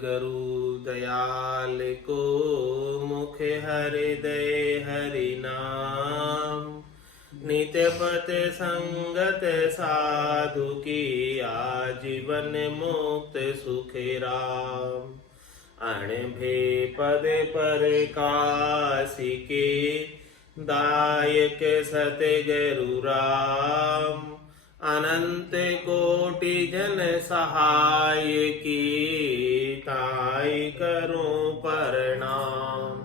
गुरु दयाल को मुख हृदय हरि नाम। नित्य पथ संगत साधु की आजीवन मुक्त सुख राम। अणभे पद पर काशिके दायक सतगुरु राम। अनंत कोटि जन सहाय की ताई करूं प्रणाम।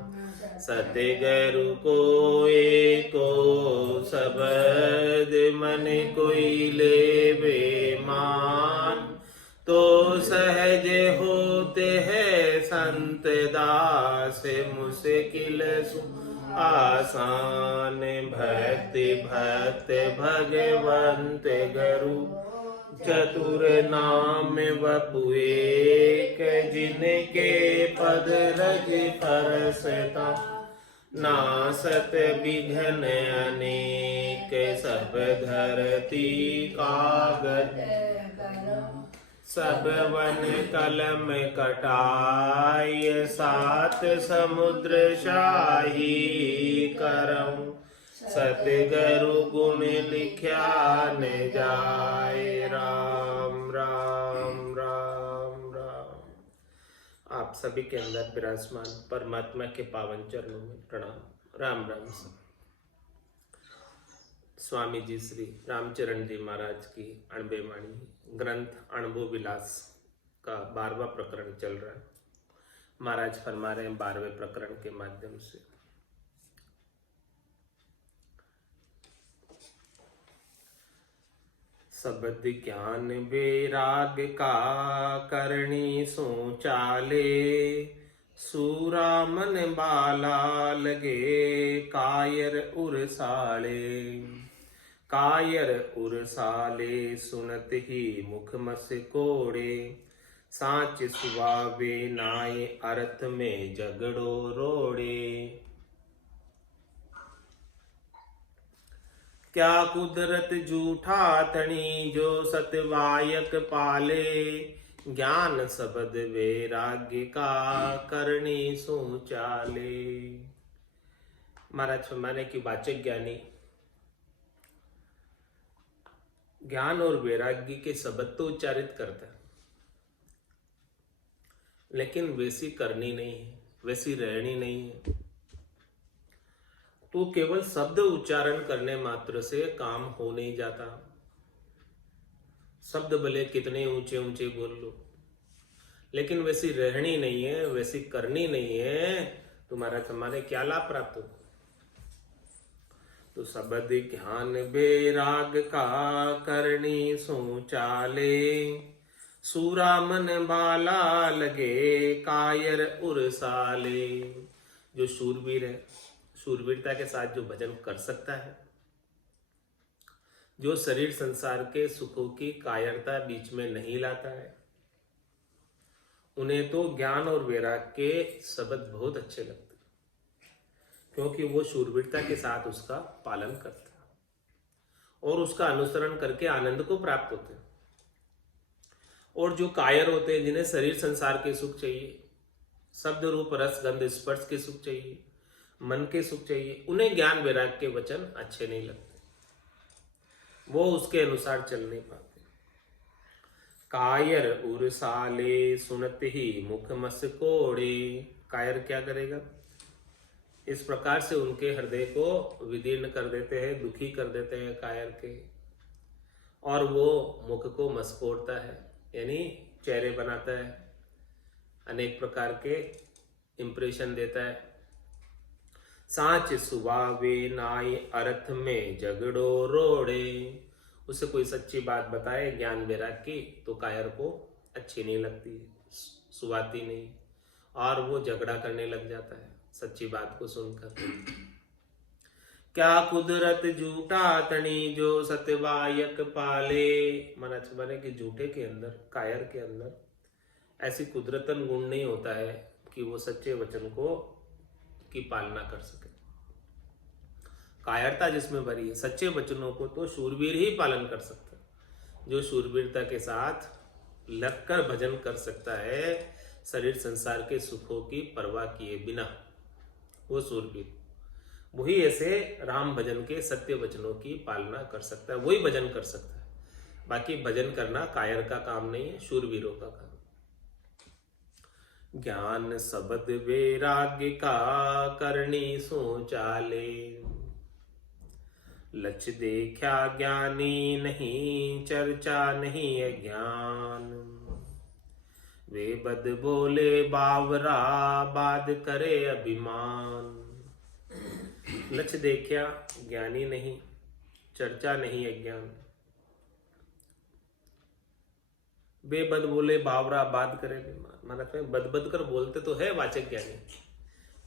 सतगुरु को एको शब्द मन कोई लेवे मान। तो सहज होते हैं संत दास मुश्किल आसान। भक्ति भक्त भगवंत गुरु चतुर नाम वपु एक। जिनके पद रज परसता नासत विघ्न अनेक। सब धरती कागज सब वन कलम कटाय। सात समुद्र शाही करऊं सतगुरु गुण लिख्या न जाए। राम राम राम राम। आप सभी के अंदर विराजमान परमात्मा के पावन चरणों में प्रणाम। राम राम। स्वामी जी श्री रामचरण जी महाराज की अणबे वाणी ग्रंथ अनुभव विलास का 12वां प्रकरण चल रहा है। महाराज फरमा रहे हैं 12वें प्रकरण के माध्यम से। शब्द ज्ञान वैराग का करणी सो चाले। सूरा मन बाला लगे कायर उरसाले। कायर उरसाले सुनत ही मुख मस कोड़े। साच सुवावे नाय अर्थ में झगड़ो रोड़े। क्या कुदरत जूठा तणी जो सतवायक पाले। ज्ञान शब्द वैराग्य का करणी सो चाले। महाराज फरमाने की वाचक ज्ञानी ज्ञान और वैराग्य के शब्द तो उच्चारित करता है, लेकिन वैसी करनी नहीं है, वैसी रहनी नहीं है। तो केवल शब्द उच्चारण करने मात्र से काम हो नहीं जाता। शब्द भले कितने ऊंचे ऊंचे बोल लो, लेकिन वैसी रहनी नहीं है, वैसी करनी नहीं है, तुम्हारा तुम्हारे क्या लाभ प्राप्त हो। तो शब्द ज्ञान वैराग का करणी सो चाले। सूरा मन बाला लगे कायर उरसाले। जो शूरवीर है, शूरवीरता के साथ जो भजन कर सकता है, जो शरीर संसार के सुखों की कायरता बीच में नहीं लाता है, उन्हें तो ज्ञान और वैराग के शब्द बहुत अच्छे लगते हैं, क्योंकि वो शूरवीरता के साथ उसका पालन करता है और उसका अनुसरण करके आनंद को प्राप्त होते हैं। और जो कायर होते हैं, जिन्हें शरीर संसार के सुख चाहिए, शब्द रूप रस गंध स्पर्श के सुख चाहिए, मन के सुख चाहिए, उन्हें ज्ञान वैराग के वचन अच्छे नहीं लगते, वो उसके अनुसार चल नहीं पाते। कायर उरसाले सुनत ही मुख मस कोड़े। कायर क्या करेगा? इस प्रकार से उनके हृदय को विदीर्ण कर देते हैं, दुखी कर देते हैं कायर के, और वो मुख को मसकोड़ता है, यानी चेहरे बनाता है, अनेक प्रकार के इंप्रेशन देता है। साच सुवावे नाई अर्थ में झगड़ो रोड़े। उसे कोई सच्ची बात बताए ज्ञान वैराग की तो कायर को अच्छी नहीं लगती, सुवाती नहीं, और वो झगड़ा करने लग जाता है सच्ची बात को सुनकर। क्या कुदरत झूठा तणी जो सतवायक पाले। महाराज बने कि झूठे के अंदर, कायर के अंदर ऐसी कुदरतन गुण नहीं होता है कि वो सच्चे वचन को की पालना कर सके। कायरता जिसमें भरी है, सच्चे वचनों को तो शूरवीर ही पालन कर सकता है। जो शूरवीरता के साथ लगकर भजन कर सकता है, शरीर संसार के सुखों की परवाह किए बिना, वो शूरवीर। वही ऐसे राम भजन के सत्य वचनों की पालना कर सकता है, वही भजन कर सकता है। बाकी भजन करना कायर का काम नहीं है, शूरवीरों का काम। ज्ञान शब्द वैराग्य का करनी सोचाले, लक्ष्य देखा ज्ञानी नहीं, चर्चा नहीं अज्ञान। वे बद बोले बावरा, बाद करे अभिमान। लक्ष्य देखा ज्ञानी नहीं, चर्चा नहीं अज्ञान। बेबद बोले बावरा, बात करे अभिमान। माना बद कर बोलते तो है वाचक ज्ञानी,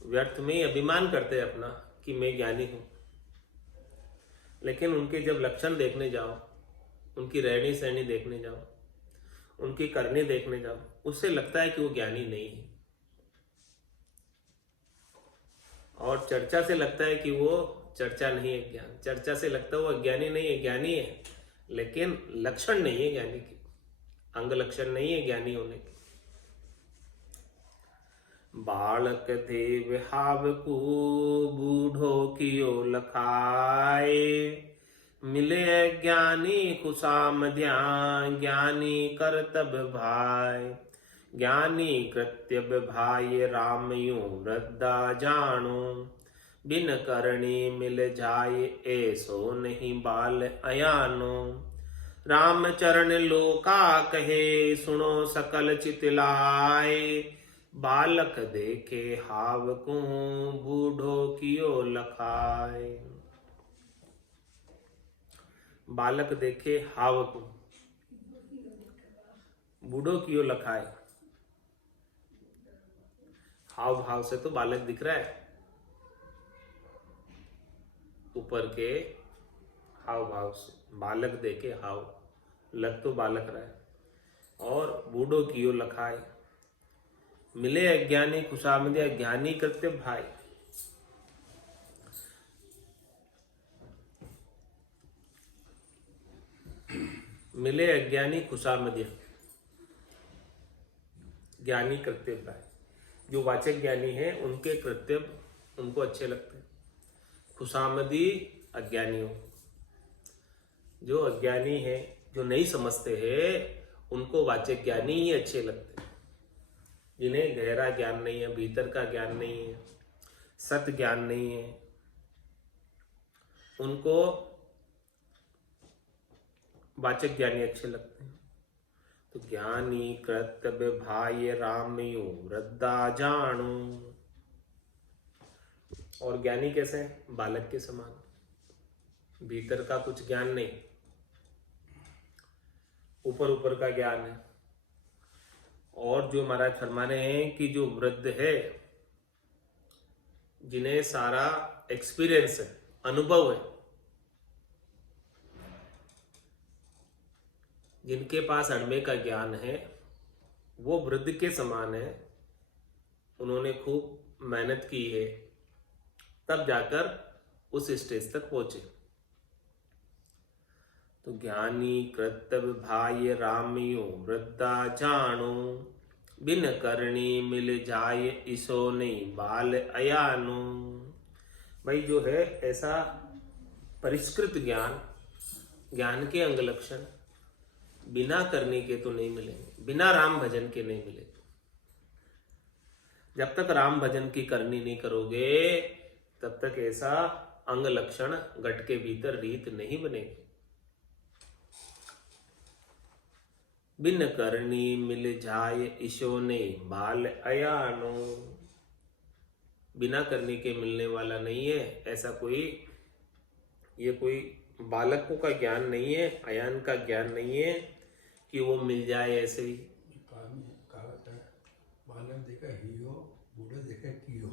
व्यर्थ में ही अभिमान करते हैं अपना कि मैं ज्ञानी हूं। लेकिन उनके जब लक्षण देखने जाओ, उनकी रहनी सहनी देखने जाओ, उनकी करनी देखने जाओ, उससे लगता है कि वो ज्ञानी नहीं है। और चर्चा से लगता है कि वो चर्चा नहीं है ज्ञान, चर्चा से लगता है वो अज्ञानी नहीं है, ज्ञानी है, लेकिन लक्षण नहीं है ज्ञानी की, अंग लक्षण नहीं है ज्ञानी होने के। बालक देव हाव को बूढ़ो कियो लखाए, मिले ज्ञानी कुसाम ध्यान, ज्ञानी करतब भाई। ज्ञानी कृत्यब भाई राम यूं वृद्धा जानो, बिन करणी मिल जाए ऐसो नहीं बाल अयानो। राम चरण लोका कहे, सुनो सकल चितलाए, बालक देखे हाव को बूढ़ो कियो लखाए। बालक देखे हाव को बूढ़ो कियो लखाए। हाव भाव से तो बालक दिख रहा है, ऊपर के हाव भाव से बालक देखे हाव, लग तो बालक रहा है। और बूढ़ो कियो लखाए, मिले अज्ञानी खुशामदिया, ज्ञानी करते भाई। मिले अज्ञानी खुशामदिया, ज्ञानी कृत्य भाई। जो वाचक ज्ञानी है उनके कृत्य उनको अच्छे लगते हैं। खुशामदी अज्ञानियों, जो अज्ञानी है, जो नहीं समझते हैं, उनको वाचक ज्ञानी ही अच्छे लगते हैं। जिन्हें गहरा ज्ञान नहीं है, भीतर का ज्ञान नहीं है, सत्य ज्ञान नहीं है, उनको वाचक ज्ञानी अच्छे लगते हैं। तो ज्ञानी कर्तव्य भाई राम यूं वृद्धा जाणू। और ज्ञानी कैसे है? बालक के समान, भीतर का कुछ ज्ञान नहीं, ऊपर ऊपर का ज्ञान है। और जो महाराज फरमा रहे हैं कि जो वृद्ध है, जिन्हें सारा एक्सपीरियंस है, अनुभव है, जिनके पास अणमे का ज्ञान है, वो वृद्ध के समान है। उन्होंने खूब मेहनत की है, तब जाकर उस स्टेज तक पहुंचे। तो ज्ञानी कर्तव्य भाई रामियो वृद्धा जानो, बिन करणी मिल जाए इसो नहीं बाल अयानो। भाई जो है ऐसा परिष्कृत ज्ञान, ज्ञान के अंग लक्षण बिना करने के तो नहीं मिलेंगे, बिना राम भजन के नहीं मिलेंगे। जब तक राम भजन की करनी नहीं करोगे, तब तक ऐसा अंग लक्षण घट के भीतर रीत नहीं बनेगी। बिन करनी मिल जाए ईशो ने बाल अयानो, बिना करने के मिलने वाला नहीं है ऐसा कोई, ये कोई बालकों का ज्ञान नहीं है, अयान का ज्ञान नहीं है कि वो मिल जाए ऐसे ही। बालक देखा ही हो, बूढ़ा देखा की हो।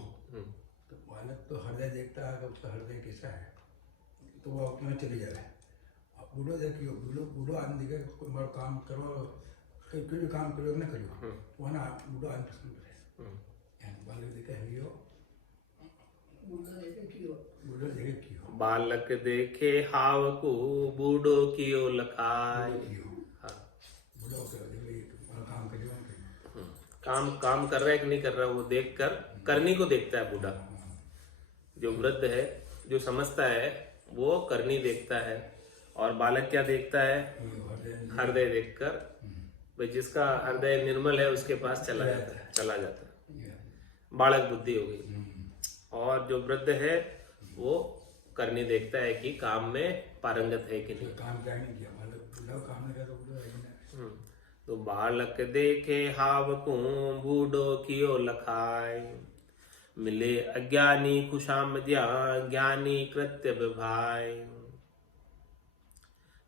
तो बालक तो हृदय देखता है कि उसका हृदय कैसा है, तो वो अपने चले जा रहा है। अब बूढ़ा देखियो, बूढ़ा आदमी देखे कोई बड़ा काम करो, कोई भी काम करो ना करो, वो ना बूढ़ा आदमी पसंद करे। बालक देखा ही हो, बूढ़ा देखे की हो। बालक देखे हाव को बूढ़ो कियो लखाए। काम कर रहा है कि नहीं कर रहा, वो देख कर करनी को देखता है बूढ़ा। जो वृद्ध है, जो समझता है, वो करनी देखता है, और बालक क्या देखता है? हृदय देखकर। भाई जिसका हृदय निर्मल है उसके पास चला जाता है, बालक बुद्धि हो गई। और जो वृद्ध है वो करनी देखता है कि काम में पारंगत है कि नहीं। काम क्या नहीं किया, मतलब काम नहीं किया तो बूढ़ा है कि नहीं। तो बालक देखे हाव को बूढ़ो कियो लखाय, मिले अज्ञानी खुशामदिया ज्ञानी कृत्य विभाय।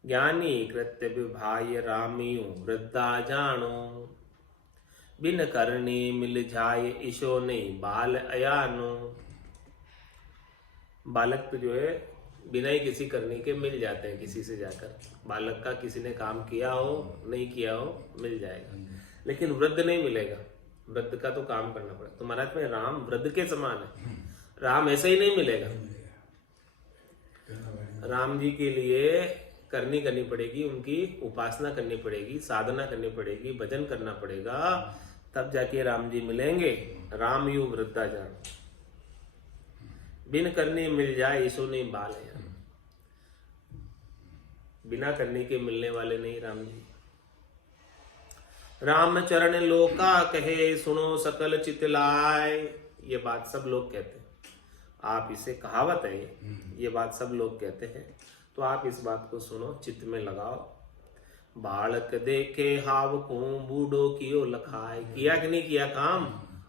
ज्ञानी कृत्य विभाय रामियो वृद्धा जानो, बिन करनी मिल जाय ईशो नहीं बाल अयानो। बालक तो जो है बिना ही किसी करने के मिल जाते हैं किसी से जाकर। बालक का किसी ने काम किया हो नहीं किया हो मिल जाएगा, लेकिन वृद्ध नहीं मिलेगा। वृद्ध का तो काम करना पड़ेगा। तो महाराज में राम वृद्ध के समान है, राम ऐसे ही नहीं मिलेगा। राम जी के लिए करनी पड़ेगी, उनकी उपासना करनी पड़ेगी, साधना करनी पड़ेगी, भजन करना पड़ेगा, तब जाके राम जी मिलेंगे। राम यू वृद्धा जान, बिन करने मिल जाए ईसो नहीं बाल है। बिना करने के मिलने वाले नहीं राम जी। राम चरण लोका कहे सुनो सकल चितलाय। ये बात सब लोग कहते हैं, आप इसे कहावत है ये बात सब लोग कहते हैं, तो आप इस बात को सुनो, चित्त में लगाओ। बालक देखे हाव को बूढ़ो कियो लखाय। किया कि नहीं किया काम,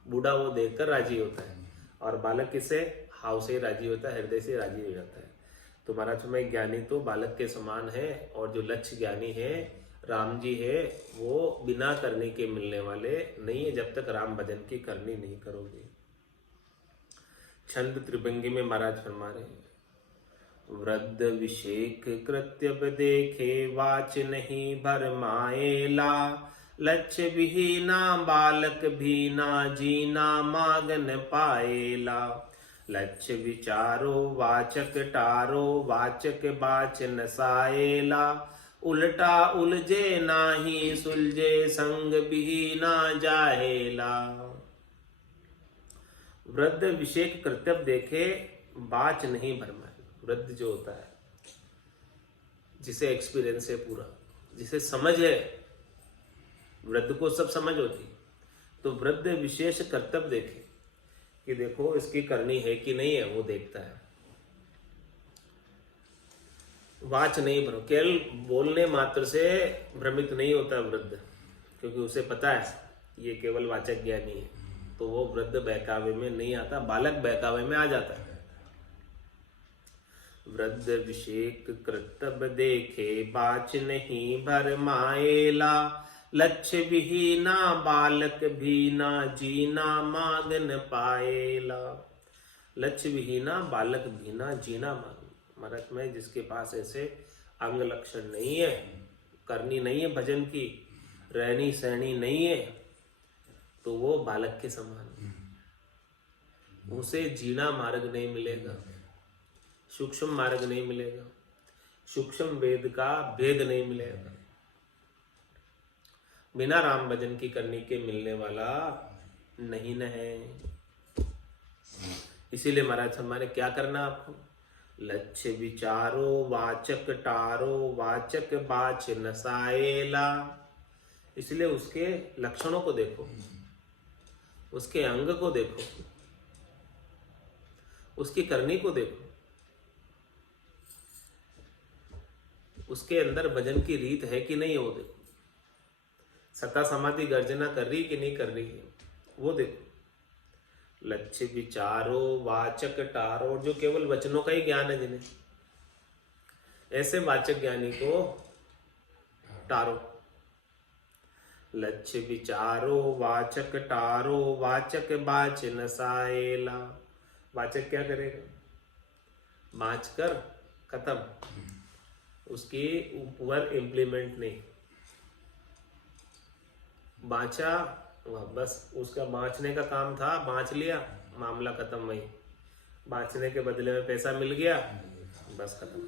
बूढ़ा वो देखकर राजी होता है, और बालक किससे? हाव से राजी होता है, हृदय से राजी हो जाता है। तो महाराज में ज्ञानी तो बालक के समान है, और जो लक्ष्य ज्ञानी है राम जी है, वो बिना करने के मिलने वाले नहीं है, जब तक राम भजन की करनी नहीं करोगे। छंद त्रिभंगी में महाराज फरमा रहे हैं, वृद्ध विषेक कृत्य देखे वाच नहीं भरमाएला, लक्ष्य विहीना बालक भीना जीना मागन पाएला। लक्ष्य विचारो वाचक टारो वाचक बाच नसाएला, उल्टा उलझे नाही सुलझे संग विहीना जाहेला। वृद्ध विषेक कर्तव्य देखे बाच नहीं भरमाए। वृद्ध जो होता है, जिसे एक्सपीरियंस है पूरा, जिसे समझ है, वृद्ध को सब समझ होती, तो वृद्ध विशेष कर्तव्य देखे कि देखो इसकी करनी है कि नहीं है, वो देखता है। वाच नहीं भरो, केवल बोलने मात्र से भ्रमित नहीं होता वृद्ध, क्योंकि उसे पता है ये केवल वाचक ज्ञानी है, तो वो वृद्ध बहकावे में नहीं आता, बालक बहकावे में आ जाता है। वृद्ध विषेक कर्तव्य देखे बाच नहीं भरमाएला, लक्ष्य विहीना बालक भीना जीना मागन पाएला। लक्ष्य विहीना बालक भीना जीना मागन। महाराज में जिसके पास ऐसे अंग लक्षण नहीं है, करनी नहीं है भजन की, रहनी सहनी नहीं है, तो वो बालक के समान, उसे जीना मार्ग नहीं मिलेगा, सूक्ष्म मार्ग नहीं मिलेगा, सूक्ष्म वेद का भेद नहीं मिलेगा। बिना राम भजन की करने के मिलने वाला नहीं न है। इसीलिए महाराज हमारे क्या करना आपको? लक्ष्य विचारो वाचक टारो वाचक बाच नसाएला। इसलिए उसके लक्षणों को देखो, उसके अंग को देखो, उसकी करनी को देखो, उसके अंदर भजन की रीत है कि नहीं है वो देखो, सता समाधि गर्जना कर रही कि नहीं कर रही है वो देखो। लक्ष्य विचारो वाचक टारो, जो केवल वचनों का ही ज्ञान है जिन्हें, ऐसे वाचक ज्ञानी को टारो। लक्ष्य विचारो वाचक टारो वाचक बाच नसाएला। वाचक क्या करेगा? बाच कर खत्म, उसकी ऊपर इम्प्लीमेंट नहीं। बांचा बस, उसका बांचने का काम था, बांच लिया, मामला खत्म। वही बांचने के बदले में पैसा मिल गया, बस खत्म।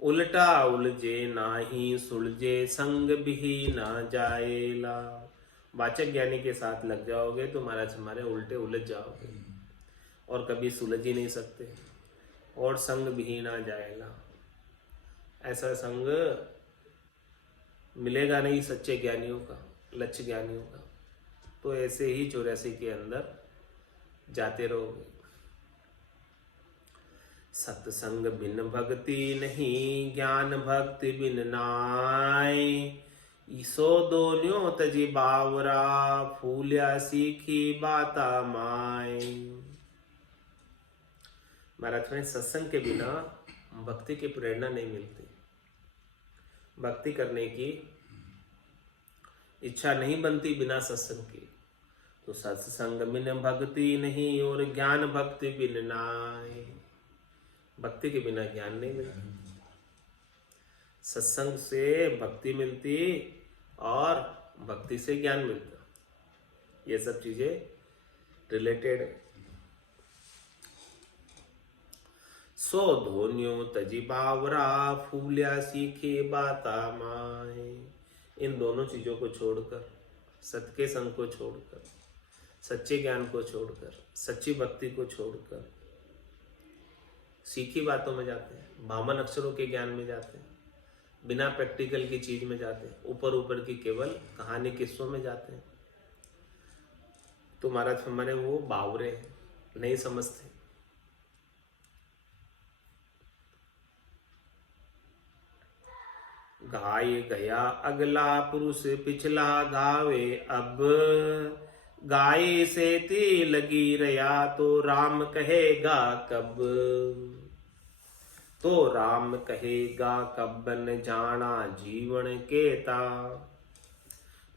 उल्टा उलझे नाही सुलझे संग भी ना जाएला। वाचक ज्ञानी के साथ लग जाओगे तो महाराज हमारे उल्टे उलझ जाओगे और कभी सुलझ ही नहीं सकते, और संग भी ना जाएगा। ऐसा संग मिलेगा नहीं सच्चे ज्ञानियों का, लक्ष्य ज्ञानियों का। तो ऐसे ही 84 के अंदर जाते रहोगे। सत्संग बिन भक्ति नहीं, ज्ञान भक्ति बिन नाय। ईसो दोन्यों तजी बावरा, फूलिया सीखी बाता माय। महाराज में सत्संग के बिना भक्ति की प्रेरणा नहीं मिलती। भक्ति करने की इच्छा नहीं बनती बिना सत्संग की। तो सत्संग बिन भक्ति नहीं और ज्ञान भक्ति बिन नाय। भक्ति के बिना ज्ञान नहीं मिलता, सत्संग से भक्ति मिलती और भक्ति से ज्ञान मिलता। ये सब चीजें रिलेटेड है। सो धोनियो तजी बावरा, फूलिया सीखे बाता माए। इन दोनों चीजों को छोड़कर, सत्य के संग को छोड़कर, सच्चे ज्ञान को छोड़कर, सच्ची भक्ति को छोड़कर सीखी बातों में जाते हैं, भामन अक्षरों के ज्ञान में जाते हैं, बिना प्रैक्टिकल की चीज में जाते हैं, ऊपर ऊपर की केवल कहानी किस्सों में जाते हैं। तो महाराज हमारे वो बावरे हैं, नहीं समझते। गाय गया अगला पुरुष पिछला गावे अब। गाय से ती लगी रया तो राम कहेगा कब। तो राम कहेगा कब न जाना जीवन केता।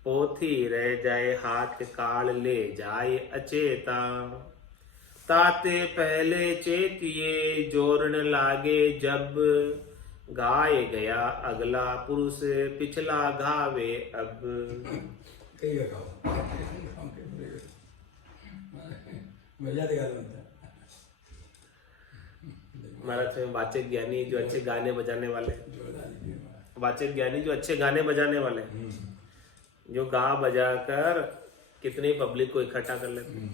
पोथी रह जाए हाथ काल ले जाए अचेता। ताते पहले चेतिए जोरन लागे जब। गाय गया अगला पुरुष पिछला गावे अब। कई गाओ मजा देगा बनता। महाराज में वाचक ज्ञानी जो अच्छे गाने बजाने वाले, वाचक ज्ञानी जो अच्छे गाने बजाने वाले, जो गा बजा कर कितनी पब्लिक को इकट्ठा कर लेते।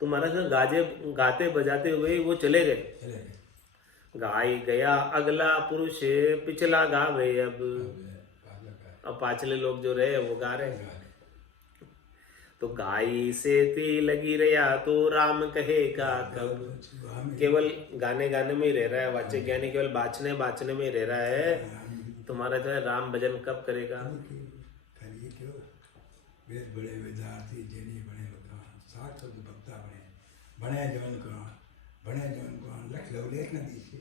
तो महाराज गाजे गाते बजाते हुए वो चले गए। गाय गया अगला पुरुष पिछला गावे अब। अब पाछले लोग जो रहे वो गा रहे हैं। तो गाय से ती लगी रहा तो राम कहेगा कब। केवल गाने गाने में ही रह रहा है वाचक ज्ञानी, केवल बाचने बाचने में ही रह रहा है। तुम्हारा जो है राम भजन कब करेगा। वेद बड़े वेदार्थी जेनी बने लोग साठ शब्द भक्ता बने जवन को लख लवलेख न दीजिए।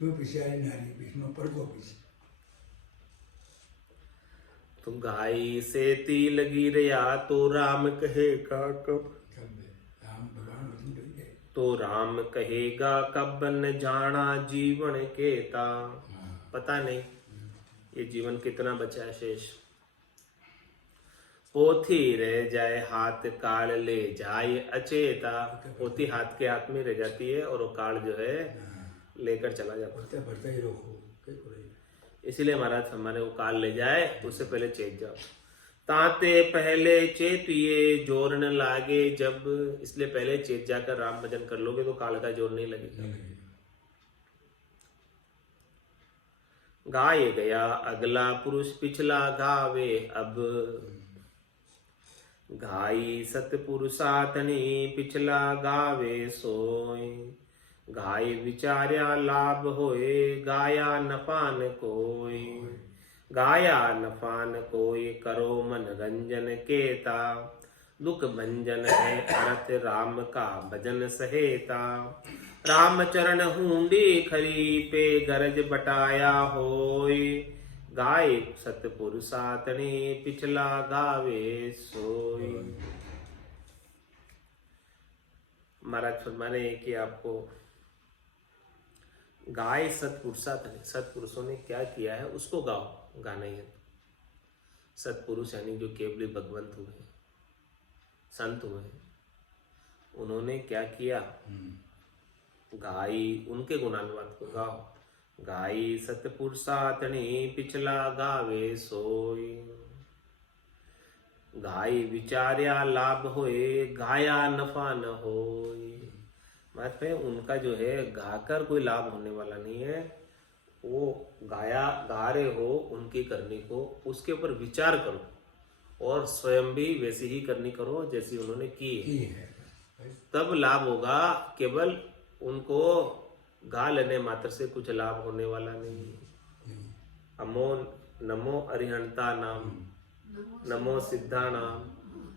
तू पिछारी नारी विष्णु पर को पीछे। तो गाय से ती लगी रहा तो राम कहेगा कब। राम भगवान वचन कर गए। तो राम कहेगा कब न जाना जीवन केता। पता नहीं ये जीवन कितना बचा है शेष। पोथी रह जाए हाथ काल ले जाए अचेता। पोथी हाथ के हाथ में रह जाती है और वो काल जो है लेकर चला जाता है। इसीलिए महाराज हमारे वो काल ले जाए उससे पहले चेत जाओ। ताते पहले चेतिए जोर न लागे जब। इसलिए पहले चेत जाकर राम भजन कर लोगे तो काल का जोर नहीं लगेगा। गाय गया अगला पुरुष पिछला गावे अब। गाई सतपुरुषातनी पिछला गावे सोय। गाय विचार्या लाभ होए गाया नफान कोय। गाया नफान कोय करो मन रंजन केता। दुख भंजन है अर्थ राम का भजन सहेता। राम चरण हुंडी खरी पे गरज बटाया होय। गाय सतपुरुषातनी पिछला गावे सोय। महाराज फरमाने कि आपको गाय सतपुरुषातनी, सतपुरुषों ने क्या किया है उसको गाओ। गाना ही है सतपुरुष यानी जो केवली भगवंत हुए, संत हुए, उन्होंने क्या किया। गाय उनके गुणानुवाद को गाओ। गाई सतपुरुषातनी पिछला गावे सोई। गाई विचार्या लाभ होए गाया नफा न होए। मतलब उनका जो है गाकर कोई लाभ होने वाला नहीं है, वो गा रहे हो उनकी करनी को, उसके ऊपर विचार करो और स्वयं भी वैसी ही करनी करो जैसी उन्होंने की है, तब लाभ होगा। केवल उनको गा लेने मात्र से कुछ लाभ होने वाला नहीं। अमो नमो अरिहंता नाम, नमो सिद्धा नाम,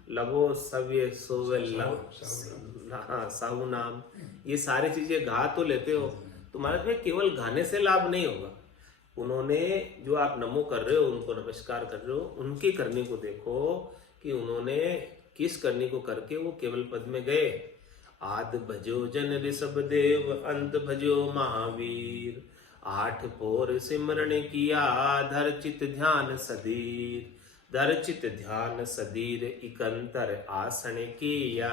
लवो सव्य सोवेल्ला, हाँ साहू नाम, ये सारी चीजें गा तो लेते हो, तुम्हारे में केवल गाने से लाभ नहीं होगा। उन्होंने जो आप नमो कर रहे हो, उनको नमस्कार कर रहे हो, उनकी करनी को देखो कि उन्होंने किस करनी को करके वो केवल पद में गए। आद भजो जन ऋषभ देव, अंत भजो महावीर, आठ पोर सिमरण किया, धर चित ध्यान सदीर, धर चित ध्यान सदीर, इकंतर आसन किया,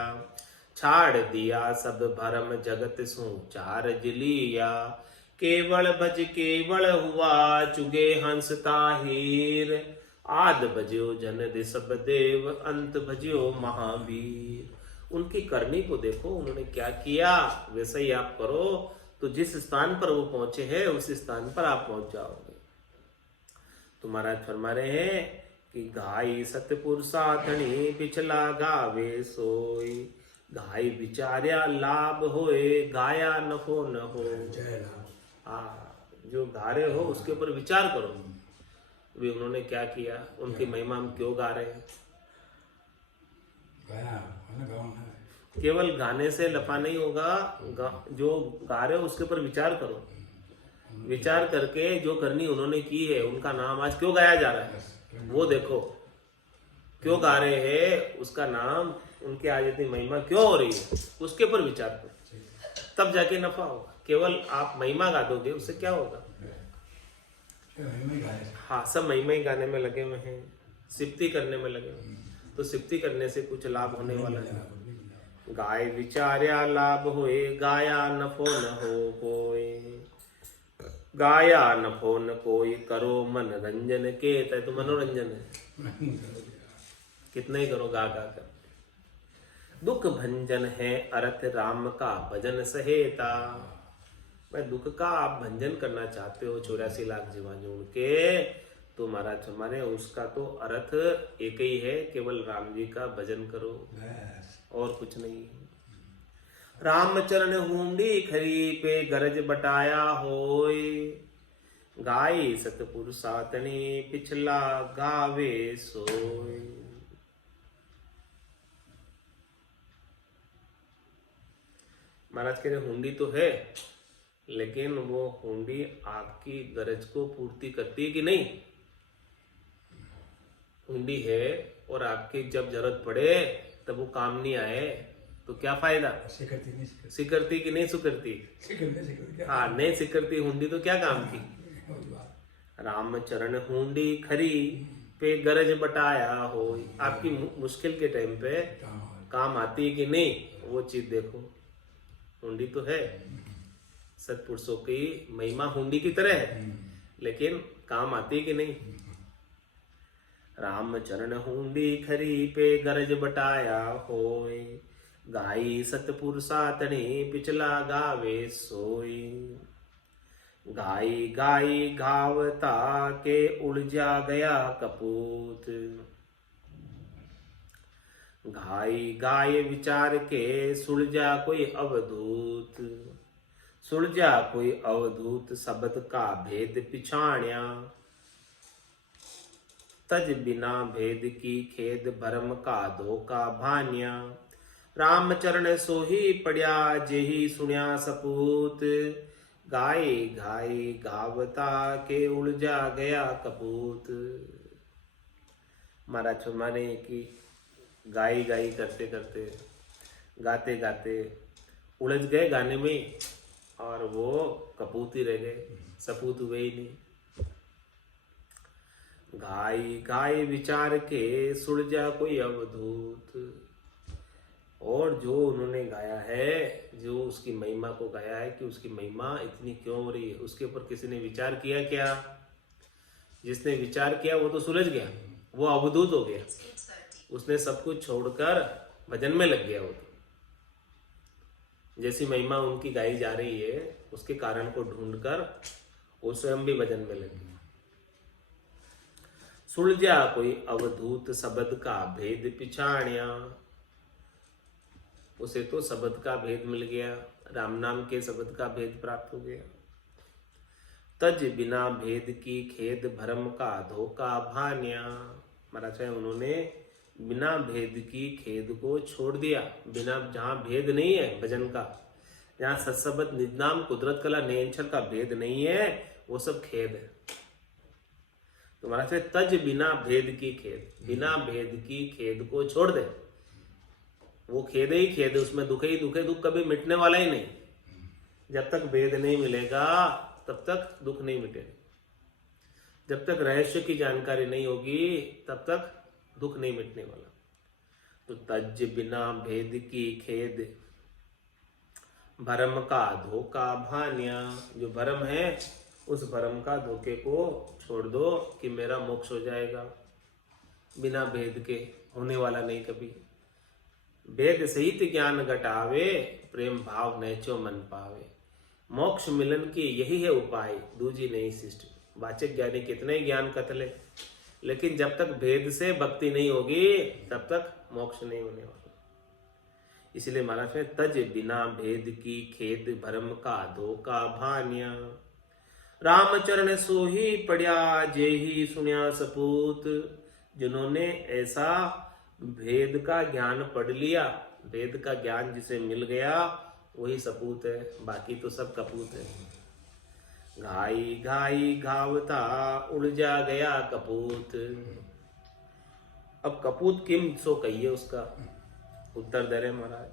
छाड़ दिया सब भरम जगत सु चार जिलिया, केवल भज केवल हुआ चुगे हंस ताहिर, आद भजो जन ऋषभ देव, अंत भजो महावीर। उनकी करनी को देखो, उन्होंने क्या किया वैसा ही आप करो, तो जिस स्थान पर वो पहुंचे हैं उस स्थान पर आप पहुंच जाओगे। तो महाराज फरमा रहे हैं कि गाई सतपुरुषातनी पिछला गावे सोई, गाई विचार्या लाभ होए गाया नफो न हो। हाँ, जो गा रहे हो उसके ऊपर विचार करो भी उन्होंने क्या किया, उनकी महिमा हम क्यों गा रहे हैं। केवल गाने से लफा नहीं होगा, जो गा रहे हो उसके ऊपर विचार करो, विचार करके जो करनी उन्होंने की है, उनका नाम आज क्यों गाया जा रहा है वो देखो, क्यों गा रहे हैं, उसका नाम, उनकी आज इतनी महिमा क्यों हो रही है, उसके ऊपर विचार करो, तब जाके नफा होगा। केवल आप महिमा गा दोगे उससे क्या होगा। हाँ, सब महिमा ही गाने में लगे हुए हैं, सिफ्ती करने में लगे हुए, तो सिफ्ती करने से कुछ लाभ होने वाला नहीं। गाय विचार्या लाभ होए गाया नफो न हो कोई, गाया नफो न कोई, करो मन रंजन के, तो मनोरंजन है, कितना ही करो गा गा कर। दुख भंजन है अर्थ राम का भजन सहेता, मैं दुख का आप भंजन करना चाहते हो 84 लाख जीवा जोड़ के, तो महाराज हमारे उसका तो अर्थ एक ही है, केवल राम जी का भजन करो और कुछ नहीं। रामचरण हुंडी खरी पे गरज बटाया होय, गाई सतपुरुषातनी पिछला गावे सोय। महाराज कह रहे हुंडी तो है, लेकिन वो हुंडी आपकी गरज को पूर्ति करती है कि नहीं। हुंडी है और आपकी जब जरूरत पड़े तब वो काम नहीं आए तो क्या फायदा। सिकरती कि नहीं सुकरती, हाँ नहीं सिकरती हुंडी तो क्या काम की। रामचरण हुंडी खरी पे गरज बटाया हो, आपकी मुश्किल के टाइम पे काम आती है कि नहीं, वो चीज देखो। हुंडी तो है, सत्पुरुषों की महिमा हुंडी की तरह है, लेकिन काम आती है कि नहीं। रामचरण हुंडी खरी पे गरज बटाया होय, गाई सतपुरुषातनी पिछला गावे सोई। गाई गाई गावता के उलझा गया कपूत, गाई गाय विचार के सुलझा कोई अवधूत, सुलझा कोई अवधूत शब्द का भेद पिछाण्या, तज बिना भेद की खेद भरम का धोखा भान्या। रामचरण सोही पड़या जेही सुन्या सपूत, गाय गाय गावता के उलझा गया कपूत। महाराज हमारे की गाई गाई करते करते गाते गाते उलझ गए गाने में, और वो कपूत ही रह गए, सपूत हुए ही नहीं। गाय गाय विचार के सुलझा कोई अवधूत, और जो उन्होंने गाया है, जो उसकी महिमा को गाया है कि उसकी महिमा इतनी क्यों हो रही है, उसके ऊपर किसी ने विचार किया क्या? जिसने विचार किया वो तो सुलझ गया, वो अवधूत हो गया, उसने सब कुछ छोड़कर भजन में लग गया। वो तो जैसी महिमा उनकी गाई जा रही है उसके कारण को ढूंढकर वो स्वयं भी भजन में लग गया। सुलझा कोई अवधूत शब्द का भेद पिछाड़िया, उसे तो शब्द का भेद मिल गया, राम नाम के शब्द का भेद प्राप्त हो गया। तज बिना भेद की खेद भरम का धोखा भान्या, महाराज उन्होंने बिना भेद की खेद को छोड़ दिया। बिना, जहाँ भेद नहीं है भजन का, जहाँ सत्सबद निजनाम कुदरत कला नयनछर का भेद नहीं है, वो सब खेद है। तो महाराज तज बिना भेद की खेद, बिना भेद की खेद को छोड़ दे। वो खेद ही खेद, उसमें दुख ही दुख है, दुख कभी मिटने वाला ही नहीं। जब तक भेद नहीं मिलेगा तब तक दुख नहीं मिटेगा। जब तक रहस्य की जानकारी नहीं होगी तब तक दुख नहीं मिटने वाला। तो तज बिना भेद की खेद भरम का धोखा भान्या, जो भरम है उस भरम का धोखे को छोड़ दो कि मेरा मोक्ष हो जाएगा। बिना भेद के होने वाला नहीं कभी। वेद सहित ज्ञान घटावे, प्रेम भाव नैचो मन पावे। मोक्ष मिलन की यही है उपाय, दूजी नहीं शिष्ट। वाचक ज्ञानी कितने ज्ञान कतले, लेकिन जब तक भेद से भक्ति नहीं होगी तब तक मोक्ष नहीं होने वाला। इसलिए महाराज में तज बिना भेद की खेद भरम का धोखा भान्या। रामचरण सोही पढ़िया जेही सुनिया सपूत, जिन्होंने ऐसा भेद का ज्ञान पढ़ लिया, भेद का ज्ञान जिसे मिल गया वही सपूत है, बाकी तो सब कपूत है। घाई घाई घावता उलझा गया कपूत। अब कपूत किम सो कहिए, उसका उत्तर दे रहे महाराज।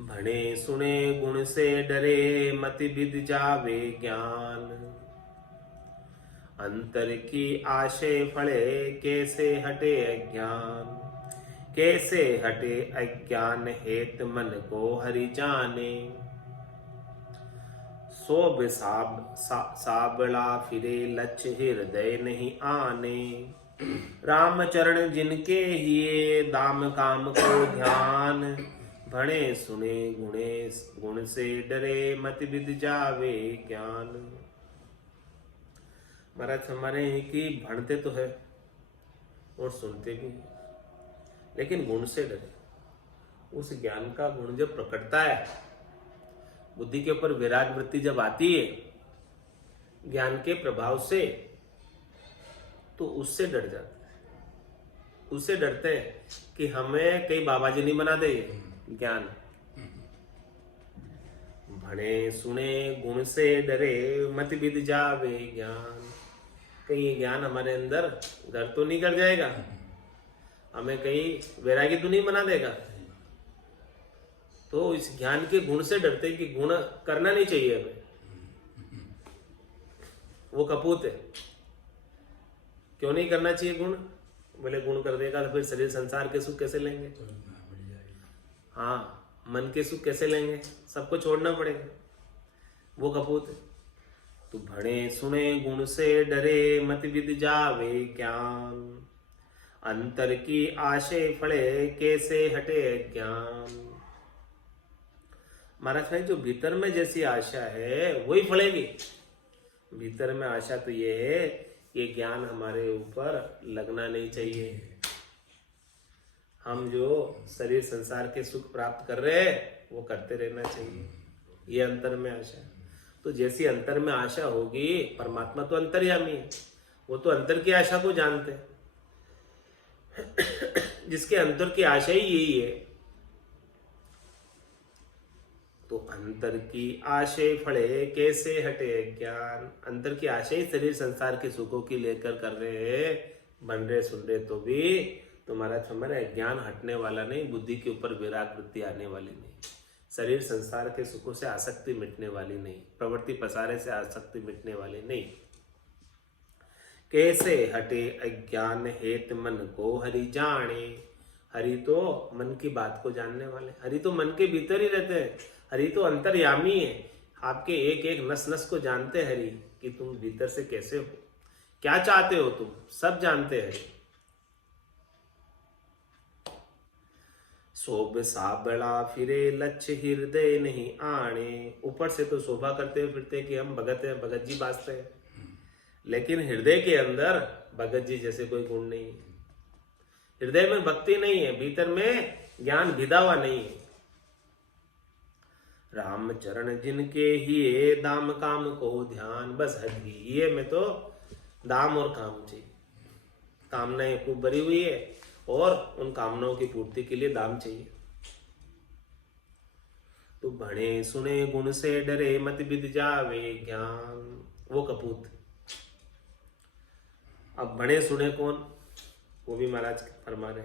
भणे सुने गुण से डरे, मति विद जावे ज्ञान। अंतर की आशय फले, कैसे हटे अज्ञान। कैसे हटे अज्ञान हेत मन को हरि जाने। सोब साबला फिरे लक्ष्य हृदय नहीं आने। रामचरण जिनके हिए दाम काम को ध्यान। भणे सुने गुण से डरे, मत विद जावे ज्ञान। महाराज हमारे की भणते तो है और सुनते भी हैं, लेकिन गुण से डरे। उस ज्ञान का गुण जब प्रकटता है, बुद्धि के ऊपर विराग वृत्ति जब आती है ज्ञान के प्रभाव से, तो उससे डर जाते हैं। उससे डरते हैं कि हमें कहीं बाबा जी नहीं बना दे ज्ञान। भणे सुने गुण से डरे, मत विद जावे ज्ञान। कहीं ये ज्ञान हमारे अंदर घर तो नहीं कर जाएगा, हमें कहीं वैरागी तो नहीं बना देगा। तो इस ज्ञान के गुण से डरते कि गुण करना नहीं चाहिए हमें, वो कपूत है। क्यों नहीं करना चाहिए गुण? बोले गुण कर देगा तो फिर शरीर संसार के सुख कैसे लेंगे, हाँ मन के सुख कैसे लेंगे, सबको छोड़ना पड़ेगा, वो कपूत है। तो भणे सुने गुण से डरे, मत विद जावे ज्ञान। अंतर की आशय फले, कैसे हटे ज्ञान। महाराज भाई जो भीतर में जैसी आशा है वही फलेगी। भीतर में आशा तो ये है कि ज्ञान हमारे ऊपर लगना नहीं चाहिए। हम जो शरीर संसार के सुख प्राप्त कर रहे हैं वो करते रहना चाहिए, ये अंतर में आशा है। तो जैसी अंतर में आशा होगी, परमात्मा तो अंतर्यामी है, वो तो अंतर की आशा को जानते हैं। जिसके अंतर की आशा ही यही है, तो अंतर की आशय फले, कैसे हटे ज्ञान। अंतर की आशय शरीर संसार के सुखों की लेकर कर रहे हैं, बन रहे सुन रहे तो भी तुम्हारा हमारा ज्ञान हटने वाला नहीं, बुद्धि के ऊपर विराग वृत्ति आने वाली नहीं, शरीर संसार के सुखों से आसक्ति मिटने वाली नहीं, प्रवृत्ति पसारे से आसक्ति मिटने वाली नहीं। कैसे हटे अज्ञान हेत मन को हरि जाने। हरि तो मन की बात को जानने वाले, हरि तो मन के भीतर ही रहते हैं, हरि तो अंतर्यामी है, आपके एक एक नस नस को जानते हैं हरि, कि तुम भीतर से कैसे हो, क्या चाहते हो, तुम सब जानते हैं। शोभ साबड़ा फिरे लक्ष्य हृदय नहीं आने, ऊपर से तो शोभा करते हुए फिरते कि हम भगत हैं, भगत जी बाजते हैं, लेकिन हृदय के अंदर भगत जी जैसे कोई गुण नहीं है, हृदय में भक्ति नहीं है, भीतर में ज्ञान भिदा हुआ नहीं है। राम चरण जिनके ही दाम काम को ध्यान, बस हट ये में तो दाम और काम चाहिए, कामनाएं खूब भरी हुई है और उन कामनाओं की पूर्ति के लिए दाम चाहिए। तो भणे सुने गुण से डरे मत बिद जावे ज्ञान, वो कपूत। अब भणे सुने कौन, वो भी महाराज फरमा रहे,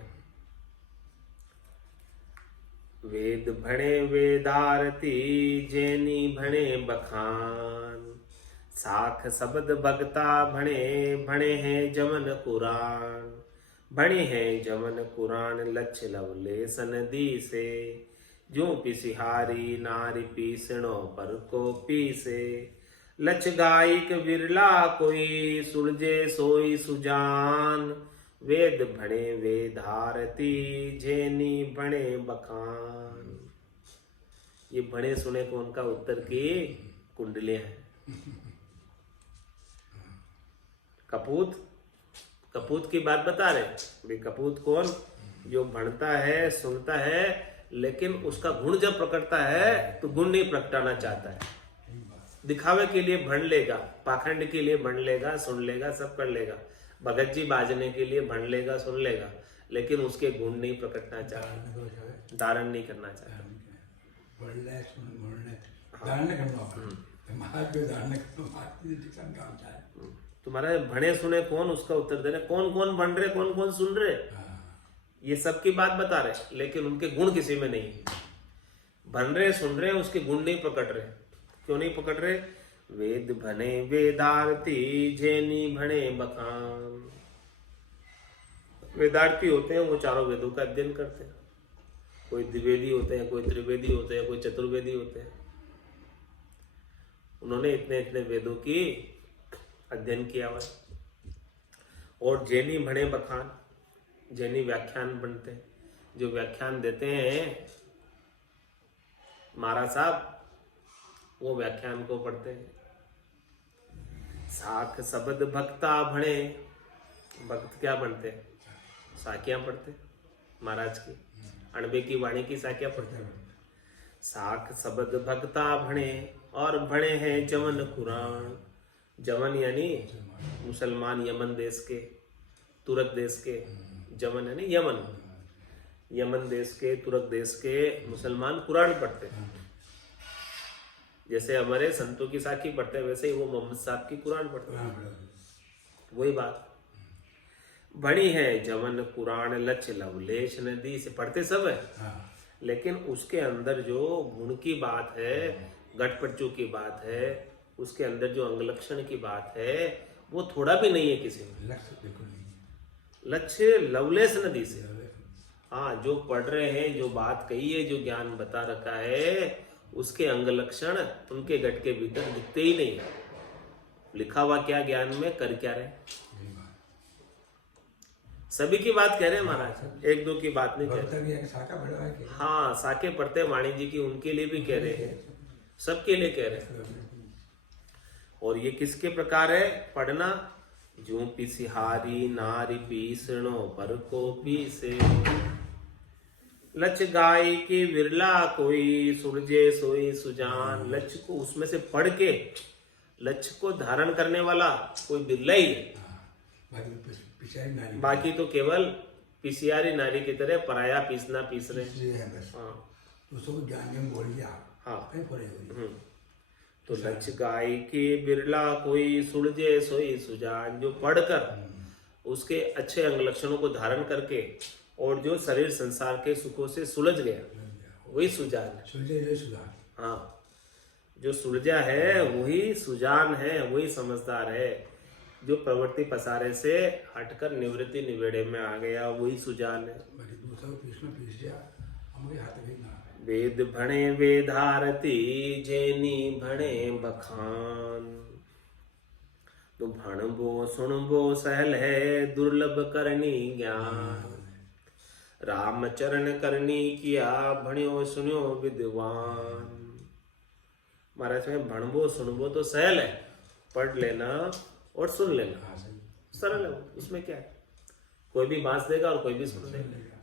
वेद भणे वेदारती जैनी भणे बखान, साख शब्द भगता भणे भणे हैं जमन कुरान, भणे हैं जमन कुरान लक्ष्य लवलेस नदी से, जो पिसिहारी नारी पीसणो पर को पीसे, लच गायिक विरला कोई सुलझे सोई सुजान, वेद भणे वेदारती जैनी भणे बखान। ये भणे सुने को उनका उत्तर की कुंडलियां हैं। कपूत, कपूत की बात बता रहे भाई, कपूत कौन, जो भणता है सुनता है, लेकिन उसका गुण जब प्रकटता है तो गुण नहीं प्रकटाना चाहता है, दिखावे के लिए भण लेगा, पाखंड के लिए भण लेगा, सुन लेगा, सब कर लेगा, भगत जी बाजने के लिए भण लेगा, सुन लेगा, लेकिन उसके गुण नहीं प्रकटना चाहता, धारण नहीं करना चाहता। तुम्हारा भणे सुने कौन, उसका उत्तर दे रहे, कौन कौन बन रहे, कौन कौन सुन रहे, ये सब की बात बता रहे, लेकिन उनके गुण किसी में नहीं, बन रहे सुन रहे, उसके गुण नहीं प्रकट रहे। क्यों नहीं पकड़ रहे, वेद भने वेदार्थी जैनी भणे बखान। वेदार्थी होते हैं वो चारों वेदों का अध्ययन करते हैं, कोई द्विवेदी होते हैं, कोई त्रिवेदी होते हैं, कोई चतुर्वेदी होते हैं, उन्होंने इतने इतने वेदों की अध्ययन किया हुआ। और जैनी भणे बखान, जैनी व्याख्यान बनते हैं, जो व्याख्यान देते हैं महाराज साहब, वो व्याख्यान को पढ़ते हैं। साख शब्द भक्ता भणे, भक्त क्या बनते हैं, साखियां पढ़ते महाराज की, अणबे की वाणी की साखियां पढ़ते। साख शब्द भक्ता भणे, और भणे हैं जमन कुरान, जमन यानी मुसलमान, यमन देश के, तुर्क देश के, जमन यानी यमन, यमन देश के, तुर्क देश के मुसलमान कुरान पढ़ते हैं। जैसे हमारे संतों की साखी पढ़ते हैं, वैसे ही वो मोहम्मद साहब की कुरान पढ़ते हैं, वही बात। बड़ी है जमन कुरान लच लवलेश नदी से, पढ़ते सब है, लेकिन उसके अंदर जो गुण की बात है, गठपच्चू की बात है, उसके अंदर जो अंगलक्षण की बात है, वो थोड़ा भी नहीं है किसी में, लक्ष्य लवलेश नदी से। हाँ, जो पढ़ रहे हैं, जो बात कही है, जो ज्ञान बता रखा है, उसके अंग लक्षण उनके गट के भीतर दिखते ही नहीं है। लिखा हुआ क्या ज्ञान में, कर क्या रहे, सभी की बात कह रहे हैं महाराज, एक दो की बात नहीं कह रहे। हाँ, साके पढ़ते वाणी जी की, उनके लिए भी कह रहे हैं, सबके लिए कह रहे हैं। और ये किसके प्रकार है पढ़ना, जो पिसिहारी नारी पीसणो पर को पीसे, लच गाय की विरला कोई सुलझे सोई सुजान। लच को उसमें से पढ़ के लच को धारण करने वाला कोई बिरला ही है, बाकी तो केवल पिसियारी नारी की तरह पराया पीसना पीस रहे हैं। हाँ, तो लच गाय की बिरला कोई सुलझे सोई सुजान, जो पढ़कर उसके अच्छे अंग लक्षणों को धारण करके और जो शरीर संसार के सुखों से सुलझ गया, वही सुजान। हाँ, जो सुलझा है वही सुजान है, वही समझदार है। जो प्रवृत्ति पसारे से हटकर निवृत्ति निवेड़े में आ गया, वही सुजान है। बाकी दूसरा को पीस में पीस दिया, हमारे हाथ में ना आए। वेद भणे वेदारती जेनी भणे बखान। तो भणबो सुनबो सहल है दुर्लभ करनी ज्ञान। राम चरण करनी किया भण्यो सुन्यो विद्वान। महाराज में भणबो सुनबो तो सहल है, पढ़ लेना और सुन लेना हाँ सही। सरल है, उसमें क्या है। कोई भी बांस देगा और कोई भी सुन लेगा,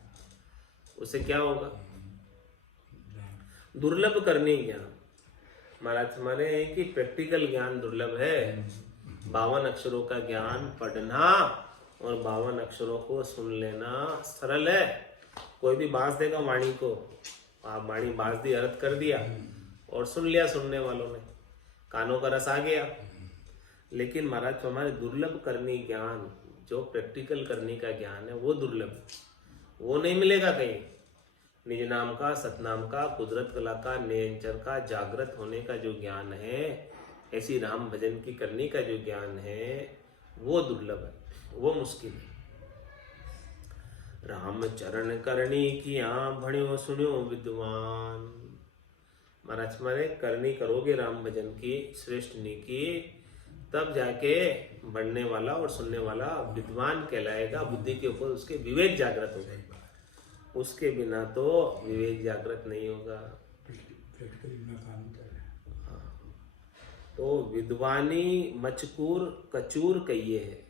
उससे क्या होगा। दुर्लभ करनी ज्ञान, महाराज माने कि प्रैक्टिकल ज्ञान दुर्लभ है। 52 अक्षरों का ज्ञान पढ़ना और 52 अक्षरों को सुन लेना सरल है। कोई भी बांस देगा वाणी को, आप वाणी बांस दी, अर्थ कर दिया और सुन लिया सुनने वालों ने, कानों का रस आ गया। लेकिन महाराज हमारे दुर्लभ करनी ज्ञान, जो प्रैक्टिकल करने का ज्ञान है वो दुर्लभ, वो नहीं मिलेगा कहीं। निज नाम का, सतनाम का, कुदरत कला का, निरंतर का, जागृत होने का जो ज्ञान है, ऐसी राम भजन की करने का जो ज्ञान है वो दुर्लभ है, वो मुश्किल है। राम चरण करनी किया भण्यो सुन्यो विद्वान। महाराज माने करनी करोगे राम भजन की, श्रेष्ठ नी की, तब जाके बढ़ने वाला और सुनने वाला विद्वान कहलाएगा। बुद्धि के ऊपर उसके विवेक जागृत होगा, उसके बिना तो विवेक जागृत नहीं होगा। तो विद्वानी मचकूर कचूर कहिए है।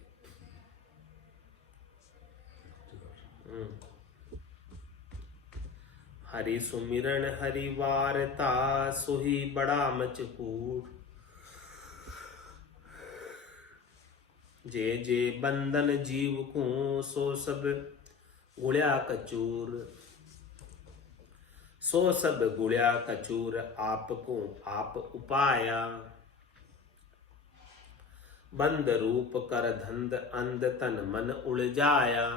हरि सुमिरन हरि वारता सोही बड़ा मचकूर। जे जे बंधन जीव को सो सब गुड़िया कचूर। सो सब गुड़िया कचूर आपको आप उपाया। बंद रूप कर धंध अंध तन मन उलझाया।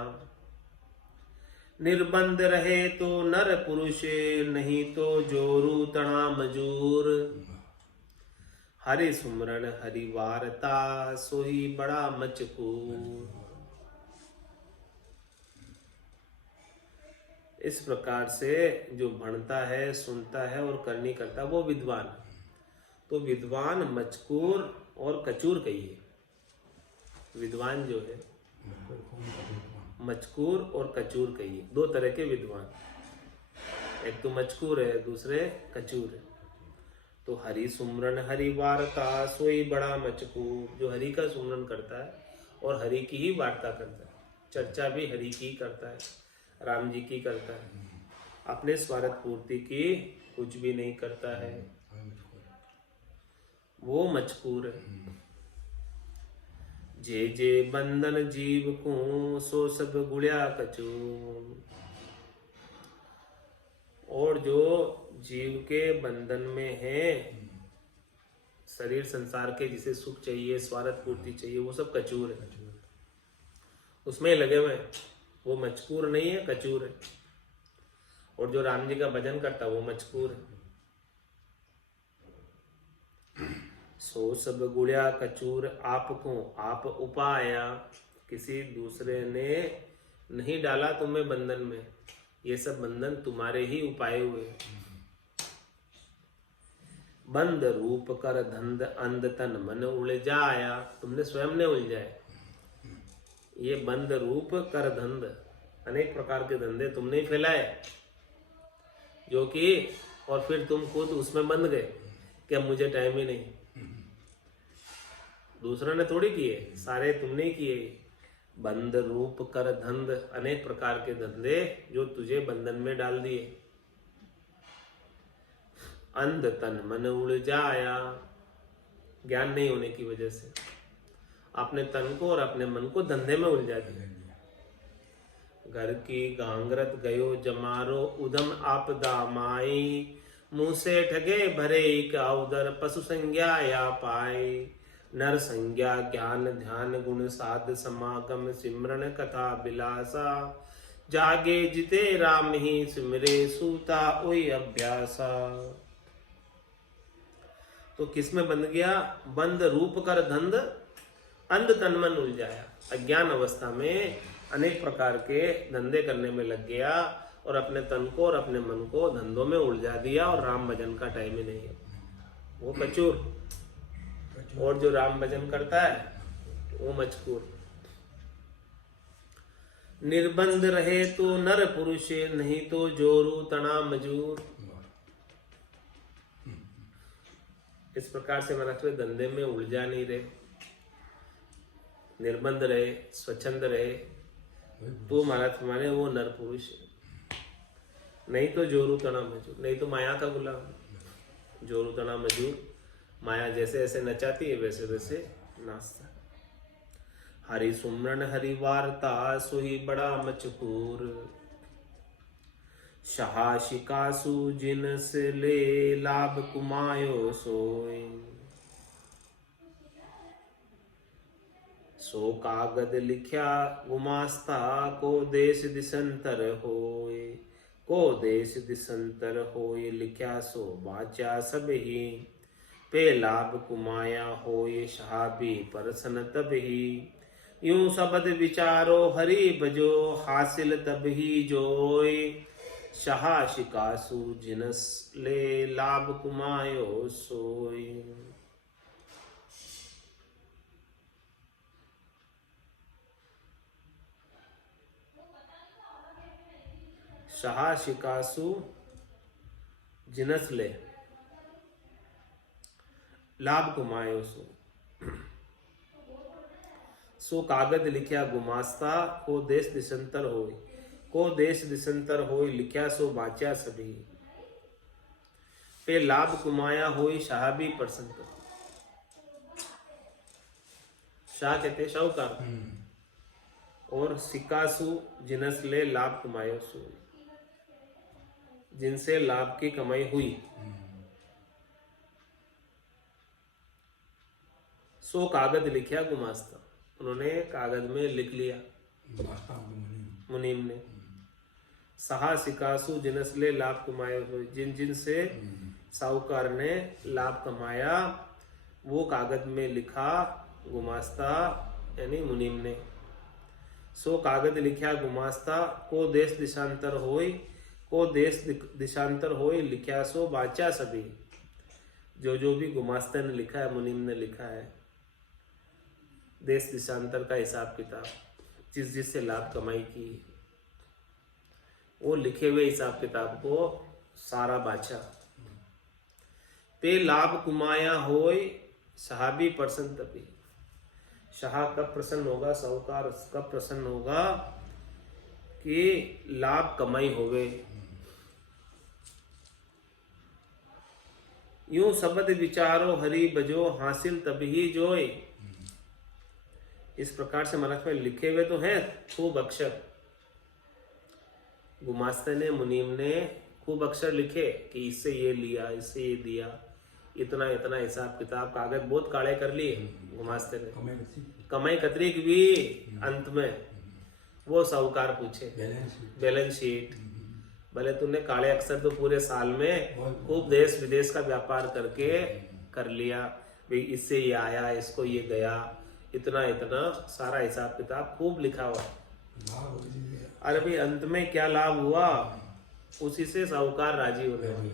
निर्बंध रहे तो नर पुरुष, नहीं तो जोरू तना मजूर। हरि सुमरन हरि वारता सोही बड़ा मचकूर। इस प्रकार से जो भणता है, सुनता है और करनी करता है वो विद्वान। तो विद्वान मचकूर और कचूर कहिए। विद्वान जो है मचकूर और कचूर कहिए, दो तरह के विद्वान। एक तो मचकूर है, दूसरे कचूर है। तो हरि सुमरन हरि वार्ता सोई बड़ा मचकूर। जो हरि का सुमरन करता है और हरि की ही वार्ता करता है, चर्चा भी हरि की करता है, राम जी की करता है, अपने स्वार्थ पूर्ति की कुछ भी नहीं करता है, वो मचकूर है। जे जे बंधन जीव को सो सब गुड़िया कचूर। और जो जीव के बंधन में है, शरीर संसार के, जिसे सुख चाहिए, स्वार्थ पूर्ति चाहिए, वो सब कचूर है, उसमें लगे हुए, वो मचकूर नहीं है, कचूर है। और जो राम जी का भजन करता है वो मचकूर है। सो सब गुड़िया कचूर आपको आप उपाया। किसी दूसरे ने नहीं डाला तुम्हें बंधन में, ये सब बंधन तुम्हारे ही उपाय हुए। बंद रूप कर धंध अंध तन मन उलझाया। तुमने स्वयं ने उलझाए। ये बंद रूप कर धंध, अनेक प्रकार के धंधे तुमने ही फैलाए, जो कि और फिर तुम खुद उसमें बंध गए कि अब मुझे टाइम ही नहीं। दूसरों ने थोड़ी किए, सारे तुमने ही किए। बंद रूप कर धंध, अनेक प्रकार के धंधे जो तुझे बंधन में डाल दिए। अंध तन मन उलझाया, ज्ञान नहीं होने की वजह से अपने तन को और अपने मन को धंधे में उलझा दिया। घर की गांगरत गयो जमारो उदम आपदा माई। मुंह से ठगे भरे का उदर पशु संज्ञा या पाए। नर संज्ञा ज्ञान ध्यान गुण साध समागम सिमरन कथा बिलासा। जागे जिते राम ही सिमरे सूता ओई अभ्यासा। तो किसमें बंध गया? बंद रूप कर धंध अंध तन मन उलझाया, अज्ञान अवस्था में अनेक प्रकार के धंधे करने में लग गया और अपने तन को और अपने मन को धंधों में उलझा दिया और राम भजन का टाइम ही नहीं है, वो कचूर। और जो राम भजन करता है वो मजकूर। निर्बंध रहे तो नर पुरुष, नहीं तो जोरू तना मजूर। इस प्रकार से महाराज वे धंधे में उलझा नहीं रहे, निर्बंध रहे, स्वच्छंद रहे, तो महाराज तुम्हारे वो नर पुरुष है। नहीं तो जोरू तना मजूर, नहीं तो माया का गुलाम। जोरू तना मजूर, माया जैसे ऐसे नचाती है वैसे वैसे नाचता। हरि सुमरन हरि वार्ता, सोही बड़ा मचकूर। शहाशिकासु जिनस ले, लाभ कुमायो सोय। सो कागद लिख्या गुमास्ता, को देश दिसंतर होय। को देश दिसंतर होय, लिख्या सो बाचा सब ही। पे लाभ कुमाया होय, शहाबी परसन तब ही। यूं शब्द विचारो हरि भजो, हासिल तब ही जोय। शहाशिकासु जिनस ले, लाभ कुमायो सोय। शहाशिकासु जिनस ले, लाभ कुमायो सो। सो कागद लिख्या गुमास्ता, को देश दिसंतर होय। को देश दिसंतर होय, लिख्या सो बाचा सभी। पे लाभ कुमाया होय, शहाबी परसंत। शाह कहते शाहूकार, और सिकासु जिनस ले, लाभ कुमायो सो, जिनसे लाभ की कमाई हुई। सो कागज लिखा गुमास्ता, उन्होंने कागज में लिख लिया मुनीम ने। सहा सिकासु जिनस ले, लाभ कमाए हुए, जिन जिन से साहूकार ने लाभ कमाया वो कागज में लिखा गुमास्ता यानी मुनीम ने। सो कागज लिखा गुमास्ता, को देश दिशांतर होय। को देश दिशांतर होय, लिखा सो बाचा सभी। जो भी गुमास्ता ने लिखा है, मुनीम ने लिखा है, देश दिशांतर का हिसाब किताब, जिस जिससे लाभ कमाई की, वो लिखे हुए हिसाब किताब को सारा बाचा। ते लाभ कुमाया होय, सहाबी प्रसन्न तभी। शाह कब प्रसन्न होगा, साहूकार कब प्रसन्न होगा कि लाभ कमाई होवे। यूं शब्द विचारो हरि बजो, हासिल तभी जोय। इस प्रकार से महाराज में लिखे हुए तो हैं खूब अक्षर, गुमास्ते ने मुनीम ने खूब अक्षर लिखे कि इससे ये लिया, इससे ये दिया, इतना इतना हिसाब किताब, कागज बहुत काले कर लिए गुमास्ते ने। कमाई कतरी की भी अंत में वो साहूकार पूछे बैलेंस शीट। भले तूने काले अक्षर तो पूरे साल में खूब देश विदेश का व्यापार करके कर लिया, भाई इससे ये आया, इसको ये गया, इतना इतना सारा हिसाब किताब खूब लिखा हुआ। अरे भाई अंत में क्या लाभ हुआ, उसी से साहूकार राजी हो गए।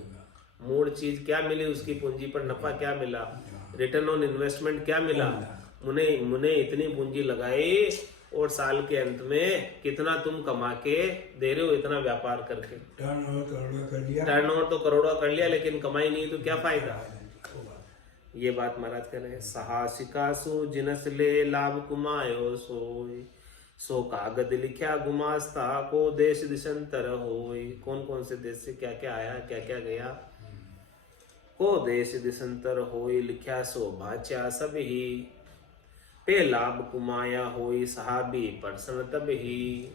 मूल चीज क्या मिली, उसकी पूंजी पर नफा क्या मिला, रिटर्न ऑन इन्वेस्टमेंट क्या मिला। मुने इतनी पूंजी लगाई और साल के अंत में कितना तुम कमा के दे रहे हो, इतना व्यापार करके। टर्नओवर तो करोड़ों कर लिया, लेकिन कमाई नहीं तो क्या फायदा। ये बात महाराज कह रहे हैं। सहासिकासु जिनस ले, लाभ कुमायो सोय। सो कागद लिख्या गुमास्ता, को देश दिशंतर होय। कौन कौन से देश से क्या क्या आया, क्या क्या गया। को देश दिशंतर होय, लिख्या सो बाचा सब ही। पे लाभ कुमाया होय, सहाबी प्रसन्न तब ही।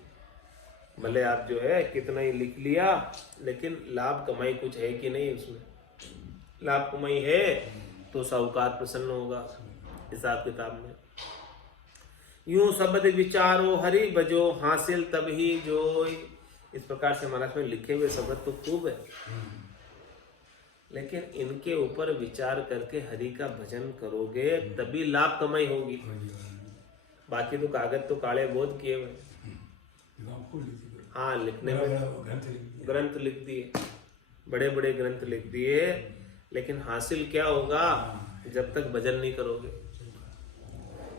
भले आप जो है कितना ही लिख लिया, लेकिन लाभ कमाई कुछ है कि नहीं, उसमें लाभ कमाई है तो साहूकार प्रसन्न होगा हिसाब किताब में। यूं शब्द विचारो हरि भजो, हासिल तब ही जोय। इस प्रकार से महाराज में लिखे हुए शब्द तो खूब है, लेकिन इनके ऊपर विचार करके हरि का भजन करोगे तभी लाभ कमाई होगी। बाकी तो कागज तो काले बहुत किए हुए। गाँव को लिख दिया, हाँ, लिखने बड़ा में बड़ा ग्रंथ लिख दिया। ग्रंथ लिख दिए, बड़े बड़े ग्रंथ लिख दिए, लेकिन हासिल क्या होगा जब तक भजन नहीं करोगे।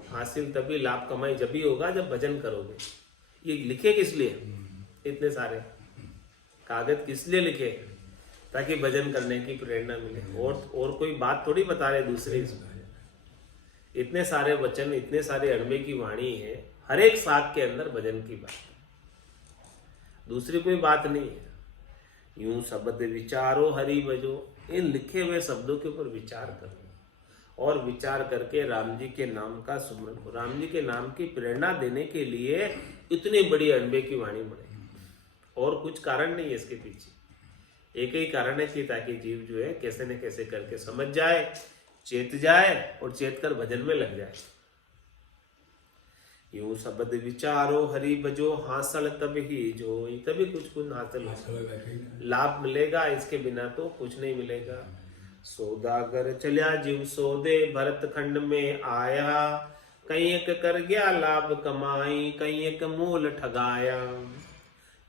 हासिल तभी, लाभ कमाई जब भी होगा जब भजन करोगे। ये लिखे किस लिए इतने सारे कागज, किस लिए लिखे? ताकि भजन करने की प्रेरणा मिले, और कोई बात थोड़ी बता रहे दूसरे। इतने सारे वचन, इतने सारे अणबे की वाणी है, हर एक साख के अंदर भजन की बात, दूसरी कोई बात नहीं है। यूं शब्द विचारो हरि भजो, इन लिखे हुए शब्दों के ऊपर विचार करो, और विचार करके राम जी के नाम का सुमरन करो। राम जी के नाम की प्रेरणा देने के लिए इतनी बड़ी अणबे की वाणी बने, और कुछ कारण नहीं है इसके पीछे। एक ही कारण है कि ताकि जीव जो है कैसे न कैसे करके समझ जाए, चेत जाए, और चेत कर भजन में लग जाए। यूं शब्द विचारो हरि भजो, हासिल तब ही जो, तभी कुछ हासिल हो, लाभ मिलेगा। इसके बिना तो कुछ नहीं मिलेगा। सौदागर चलिया जीव सौदे, भरत खंड में आया, कहीं एक कर गया लाभ कमाई, कहीं एक मूल ठगाया।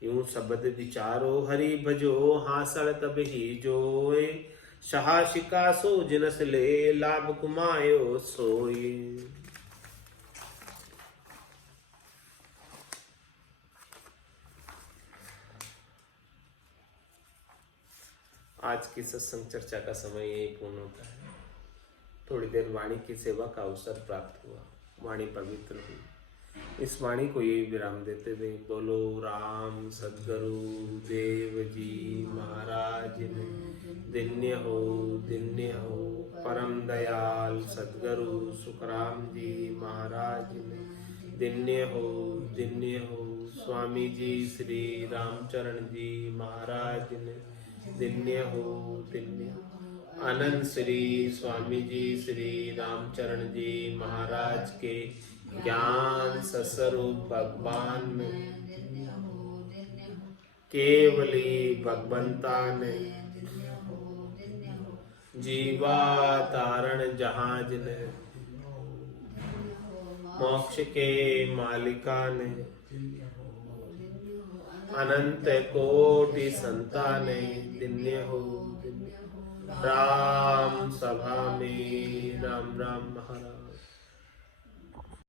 यूं शब्द विचारो हरि भजो, हासिल तब ही जोय, सहाशिका सो जिनस ले, लाभ कुमायो सोई। आज की सत्संग चर्चा का समय यही पूर्ण होता है। थोड़ी देर वाणी की सेवा का अवसर प्राप्त हुआ, वाणी पवित्र हुई। इस वाणी को यही विराम देते हुए बोलो राम सद्गुरु देव जी महाराज ने, दिन्य हो परम दयाल सद्गुरु सुखराम जी महाराज ने, दिन्य हो स्वामी जी श्री रामचरण जी महाराज ने, दिन्य हो आनंद श्री स्वामी जी श्री रामचरण जी महाराज के ज्ञान सस्वरूप भगवान में, केवली भगवंता ने, जीवा तारण जहाज ने, मोक्ष के मालिका ने, अनंत कोटि संताने, दिन्य हो राम सभा में राम राम महाराज।